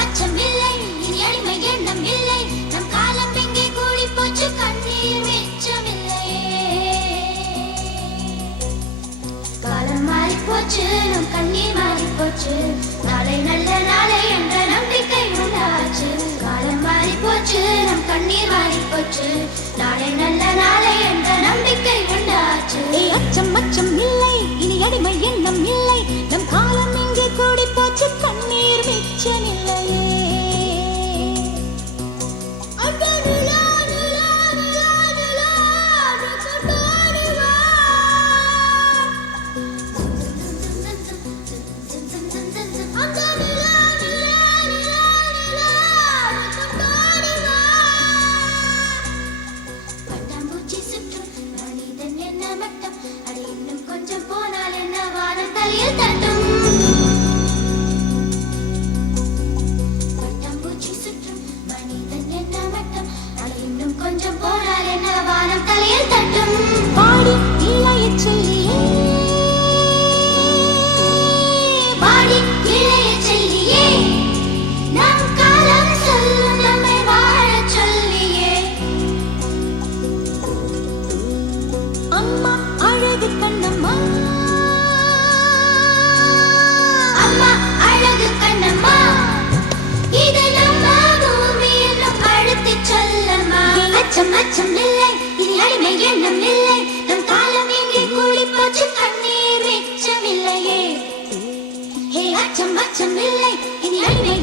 அச்சமில்லை, இனி அடிமை எண்ணம் இல்லை, நம் காலம் எங்கே கூடி போச்சு, கண்ணீர் மிச்சமில்லையே. காலம் மாறி போச்சு, நம் கண்ணீர் மாறி போச்சு, நாளை நல்ல நாளை என்ற நம்பிக்கை உண்டாச்சு. காலம் மாறி போச்சு, நம் கண்ணீர் மாறி போச்சு, நாளை நல்ல நாளை என்ற நம்பிக்கை உண்டாச்சு. அச்சம் இல்லை, இனி அடிமை எண்ணம் இல்லை, நம் காலம் எங்கே கூடி போச்சு, கண்ணீர் மிச்சமில்லையே. அம்மா அழகு கண்ணம்மா, அம்மா அழகு கண்ணம்மா, இது நம்ம பூமி என்னும் அழுத்தி சொல்லம்மா. அச்சம் இல்லை, இனி அடிமை எண்ணம் இல்லை, நம் காலம் எங்கே கூடி போச்சு, கண்ணீர் மிச்சமில்லையே. அச்சம் இல்லை, இனி அடிமை